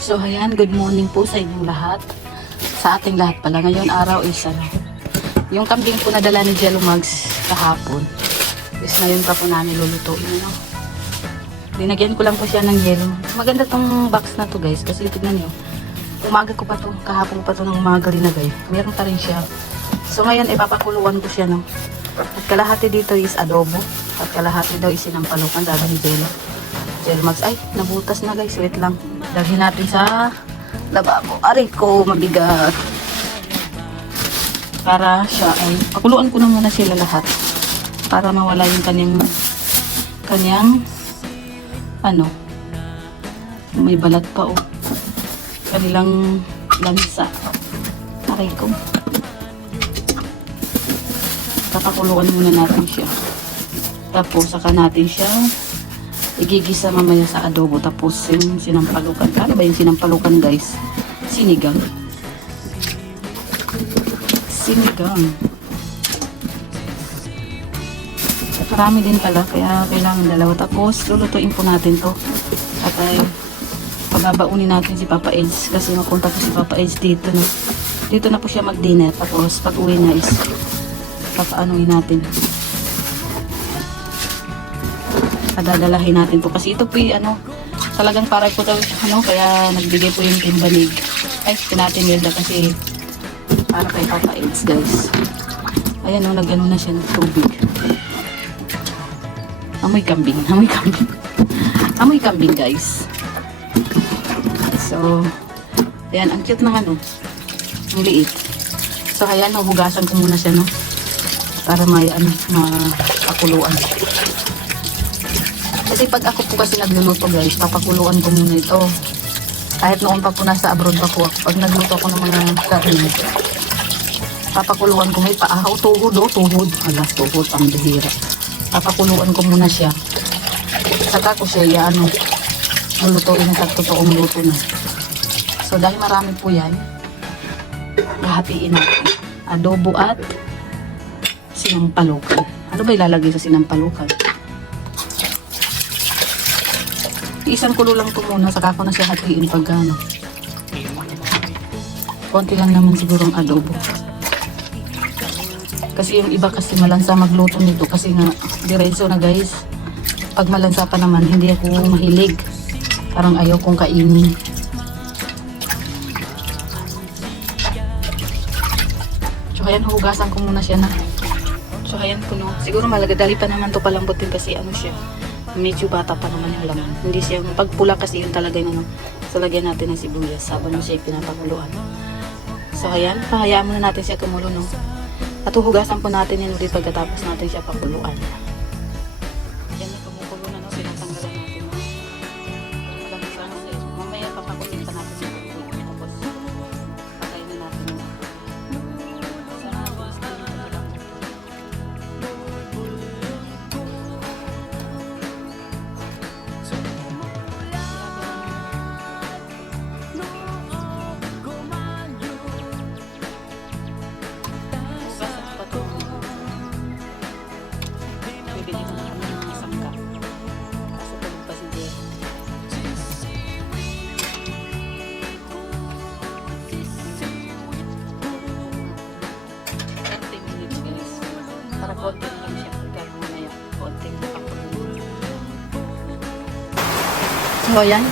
So ayan, good morning po sa inyong lahat. Sa ating lahat pala. Ngayon araw is yung kambing po nadala ni Jello Mags kahapon. Is ngayon pa po namin lulutuin. No? Dinagyan ko lang po siya ng yelo. Maganda tong box na to guys. Kasi tignan nyo. Umaga ko pa to. Kahapon pa to ng umaga linagay. Meron pa rin siya. So ngayon ipapakuluan ko siya. No? At kalahati dito is adobo. At kalahati daw is sinampalukan. Sabi ni Jello Mags. Ay, nabutas na guys. Wait lang. Dalhin natin sa lababo. Aray ko, mabigat. Para siya ay, pakuluan ko na muna sila lahat. Para mawala yung kanyang, ano, may balat pa oh. Kanilang lansa. Aray ko. Papakuluan muna natin siya. Tapos, saka natin siya igigisa mamaya sa adobo. Tapos yung sinampalukan. Ano ba yung sinampalukan guys? Sinigang. Marami din pala. Kaya kailangan dalawa. Tapos lulutuin po natin to. At ay pababaunin natin si Papa Eds. Kasi mapunta po si Papa Eds dito. No? Dito na po siya mag-dinner. Tapos pag uwi niya is papaanuin natin. Dadalahin natin po kasi ito po ano talagang para po daw ano kaya nagbigay po yung timbanig ay tinatinilda kasi para kay Papa Eds guys. Ayan o nag-ano na siya ng tubig. Amoy kambing guys. So ayan ang cute ng ano ang liit. So ayan hugasan ko muna siya no para may ano mapakuluan. Kasi pag ako po kasi nagluluto guys, papakuluan ko muna ito. Kahit noon pa po nasa abroad pa po ako, pag nagluto ako ng mga karne, papakuluan ko may paahaw, tuhod. Alas, tuhod, ang bihira. Papakuluan ko muna siya. Saka ko siya, lulutuin sa totoong luto na. So dahil marami po yan, hahatiin natin. Adobo at sinampalukan. Ano ba ilalagay sa sinampalukan? Isang kulo lang ito muna, saka ko na siya hatiin pag ano. Konti lang naman siguro ang adobo. Kasi yung iba kasi malansa magluto nito kasi nga diretso na guys. Pag malansa pa naman, hindi ako mahilig. Parang ayaw kong kainin. So ayan, hugasan ko muna siya na. So ayan po no. Siguro malagadali pa naman to palambutin kasi ano siya. Medyo bata pa naman yung laman. Hindi siya, pagpula kasi yun talaga yung ano. So, lagyan natin ng sibuyas habang siya pinapakuluan. So, ayan. Pahayaan muna natin siya kumulo, no? At huhugasan po natin yan ulit pagkatapos natin siya pakuluan. Yan na, kumukulo na, no? Sinatanggalan natin, no? Mamaya papakutin pa natin yung pagkulo. Tapos, patayin na natin, no? Sana, gusto nyo ito lang. Konting lang siya pagkaroon mamaya. Konting pagkaroon. So ayan.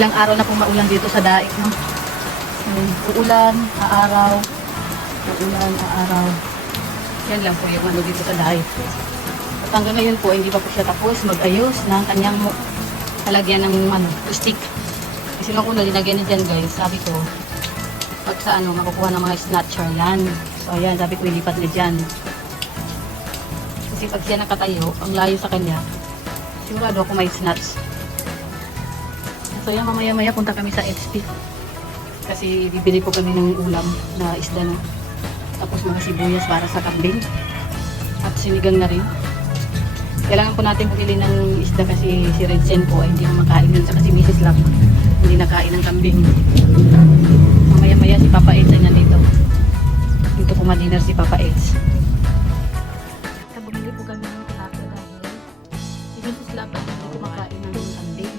Ilang araw na pong maulan dito sa daig. No? Uulan, aaraw. Uulan, aaraw. Yan lang po yung ano dito sa daig. At hanggang ngayon po, hindi pa po siya tapos mag-ayos ng kanyang halagyan ng stick. Kasi nung una linagyan niya dyan guys, sabi ko, pag sa ano, makukuha ng mga snatcher yan. So ayan, sabi ko ilipat niya dyan. Kasi pag siya nakatayo, ang layo sa kanya, sigurado ako may snatch. So yan, mamaya-maya punta kami sa XP. Kasi bibili po kami ng ulam na isda na. Tapos mga sibuyas para sa kambing. At sinigang na rin. Kailangan po natin bumili ng isda kasi si Redsen po ay hindi na makain yun. Saka si Mrs. Lam, hindi nakain ng kambing. Mamaya-maya si Papa Eds ay nandito. Dito po ma-dinner si Papa Eds. Mrs. Lapa hindi kumakain ng kambing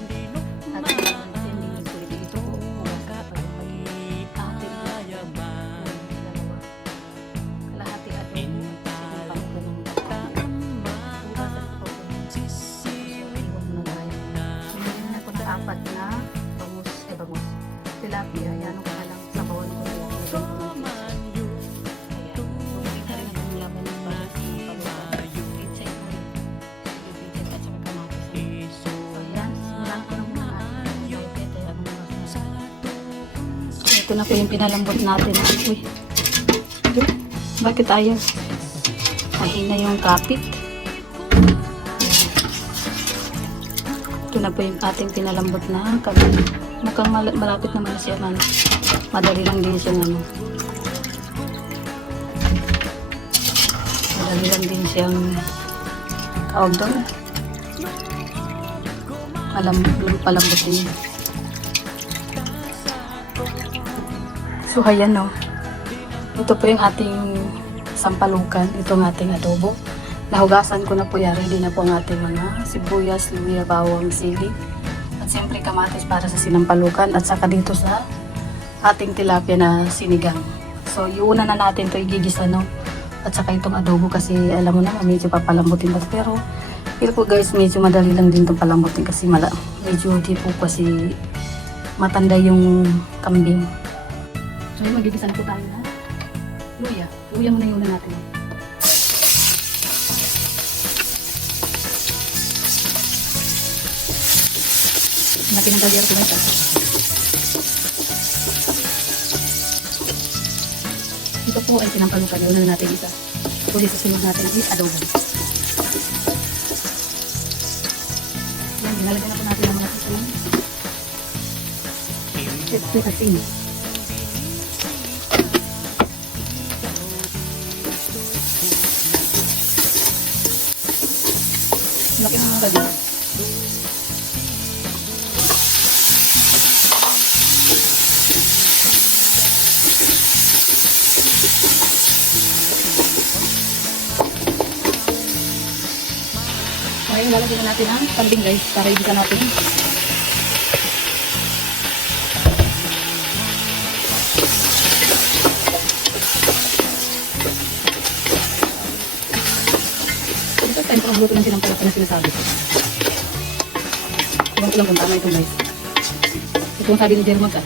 at hindi nagpuli dito po sa bangus. Tilapia, yan ko na lang sa bawal ko na lang. Ayan. Bumili na rin ang laman ng balat ng paluan. Pitsay ko rin. Bibigyan at saka kamatis. So yan, simulan ko ng mga ito na po yung pinalambot natin. Uy, bakit ayaw? Mahina yung kapit. Ito na po yung ating pinalambot na kami. Mukhang malapit naman siya man. Madali lang din siya ano. Madali lang din siyang tawag doon. Palambutin. So ayan o. Ito po yung ating sampalukan. Ito ang ating adobo. Nahugasan ko na po yan. Ready na po ang ating mga sibuyas, luya, bawang, sili. At siyempre kamatis para sa sinampalukan. At saka dito sa ating tilapia na sinigang. So iuna na natin ito igigisa no. At saka itong adobo kasi alam mo na medyo papalambutin pa. Pero feel ko guys medyo madali lang din itong palambutin kasi medyo di po kasi matanda yung kambing. So yun magigisa na po tayo na luya. Luya muna yung una natin. Laki ng kalyar ko na ito. Ito po ay sinampalukan. Una na natin isa. Ulit sa sunod natin is adobo. Yan, nilalagyan na po natin ang mga sisig. Ito kasi. Laki ng mga kalyar. Ngayon, lalagyan na natin ang kambing guys para ibigay natin. Ito time ko ang luto ng sinampalak na sinasabi. Ibang ko lang kung tama ito guys. Ito ang sabi ni Jermag ah.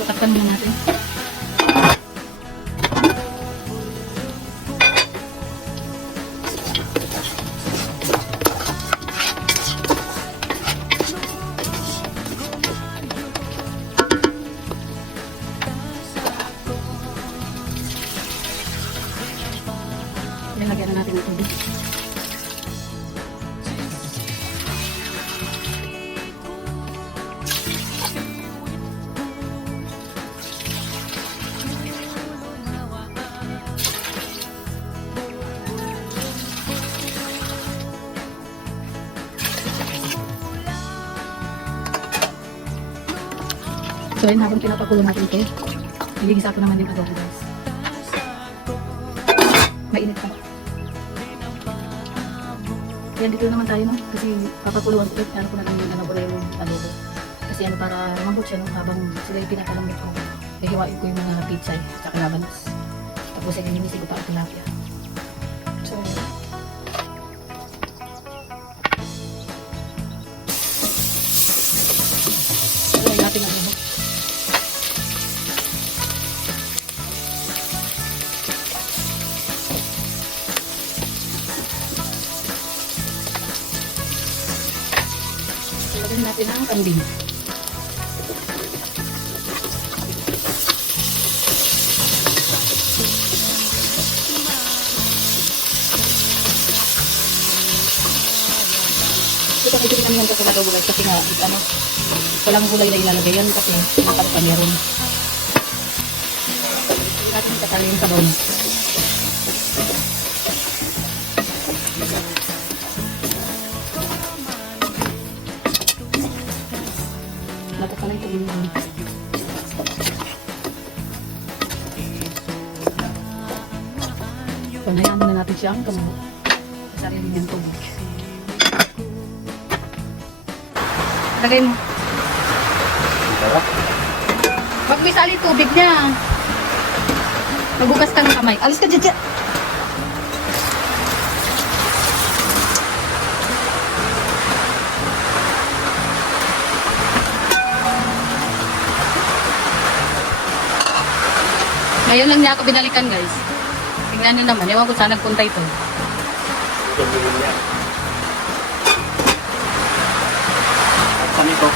So, takpan muna natin. Lagyan na natin ng tubig. So ayun, habang pinapakulo natin ito, nagigisa ko naman din adobo guys. Mainit pa. Yan, dito naman tayo no? Kasi papakuluan ko, ano ko na lang yung adobo kasi ano para mambot siya no? Habang sila yung pinakalambot ko, nahiwain ko yung mga pitsay at labanos, tapos ay nilimisig ko pa ang tilapia. So lagyan natin ang adobo. Lagyan natin ang kambing. Ito medyo pinamihan ko sa adobo guys kasi nga ano, walang gulay na ilalagay yan kasi nakalo pa meron. Hindi natin katalin sa bawang. Dapat pala ito yung panayan na natin siyang kamuha sa sarili niyang tubig. Lagay mo. Huwag mo isali tubig niya. Magugas ka ng kamay. Alis ka dyan. Ngayon lang niya ako binalikan guys. Tingnan niyo naman, ewan ko saan nagpunta ito. Saan ito?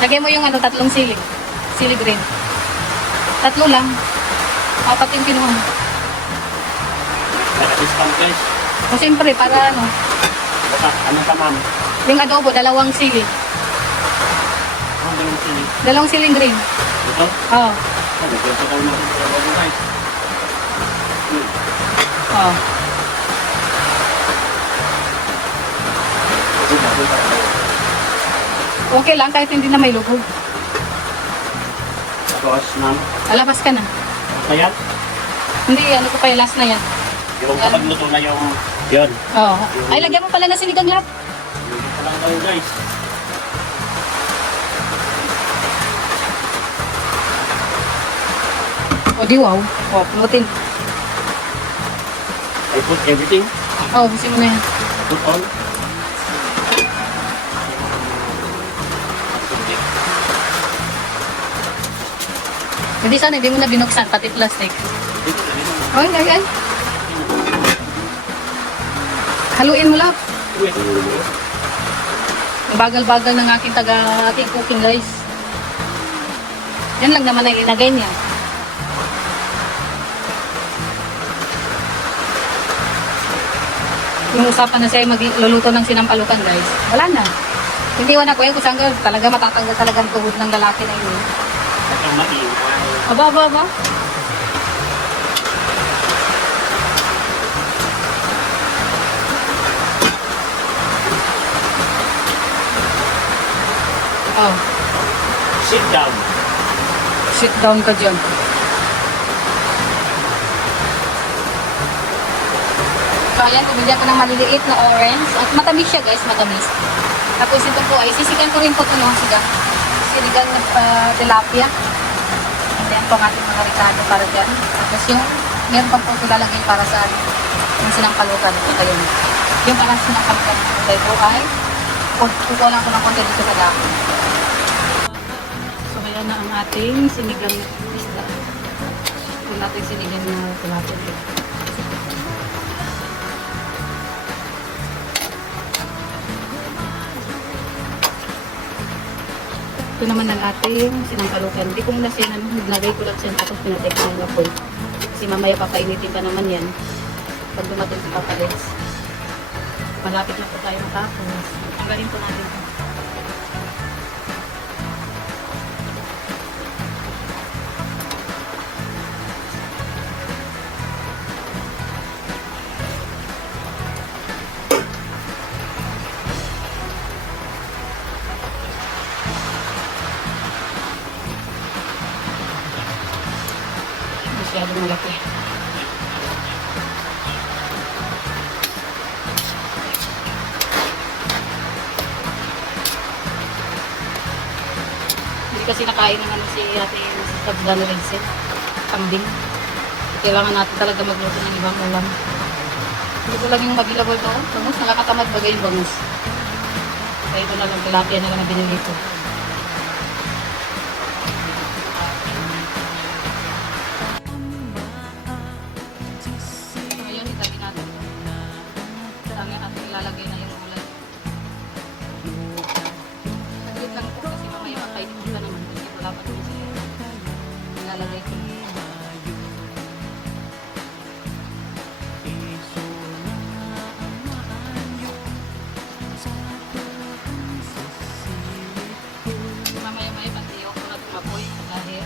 Lagay mo yung ano, 3 sili. Sili green. 3 lang. 4 yung kinuha mo. Naka-discount guys. O siyempre, para ano, Baka, ano ka ma'am? yung adobo, 2 sili. Ang dalawang sili. 2 siling green. Ito? Oo. Nagkwento ka naman sa bago guys. Oo. Okay lang, kahit hindi na may logo. Tapos ma'am, Alabas ka na. ayan. Hindi, ano ko pa yung last na yan. Yung kapag luto na yung, yun. Oo. Ay, lagyan mo pala na sinigang lahat. Yung ito lang tayo guys. O, di wow. O, pumutin. I put everything. Oo, gusto mo na yan. Put all. Hindi sana, hindi mo na binuksan, pati plastic. Dito na dito. Ay, ay, ay. Haluin mo lang. Wait. Ang bagal-bagal ng aking cooking guys. Yan lang naman ang ilagay niya. Yung usapan na siya ay magluluto ng sinampalukan guys. Wala na. Hindi ko na kuya kung saan talaga matatanggal talaga ang tuhod ng lalaki na yun. At yung maiwan. Aba, aba, aba. Oh, Sit down. sit down ka dyan. So, ayan, bumili ako ng maliliit na orange. At matamis siya, guys, matamis. Tapos ito po ay sisikan ko rin po ito, no, sinigang na tilapia. Ayan po ang ating mga ricado para dyan. Tapos yung, meron pang po ito lalagay para sa yung sinampalukan. Ito yun. Yung para sa sinampalukan ito po ay kukuha lang ko ng konti dito sa dako. So, ayan na ang ating sinigang isda. Ito natin sinigang na tilapia. Ito naman ang ating sinampalukan. Hindi ko muna siya, naglagay ko lang siya tapos pinatek ko ng apoy. Kasi mamaya papainitin pa naman yan. Pag dumating si Papa Lex. Malapit na po tayo matapos. Tanggalin po natin ito. Masyadong malaki. Hindi kasi nakain naman si ate si Tabgano Vincent. Kambing. Kailangan natin talaga magluto ng ibang ulam. Hindi ko lang yung available doon. Bangus, nakakatamad bagay yung bangus. Kaya ito na lang, tilapia na lang ang binili ko. Ngayon, itabi natin. Dami natin ilalagay na yung ulam. Saglit lang po kasi mamaya makainit pa naman kasi wala pa naman siya. Ilalagay ko. Mamaya-maya pati ako na tumapoy dahil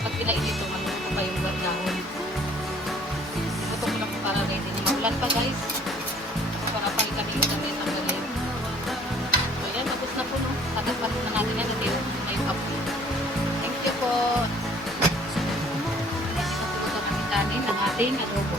pag pinainit ito, magluto pa yung dahon. Ito ko lang para na hindi maulan pa guys. Para pa kami yung damit ang galing. So yan, tapos na po no. Tapos pa na natin yan. Hindi lang may kapo. Thank you po. Hindi na po ito kami kanin ng ating adobo.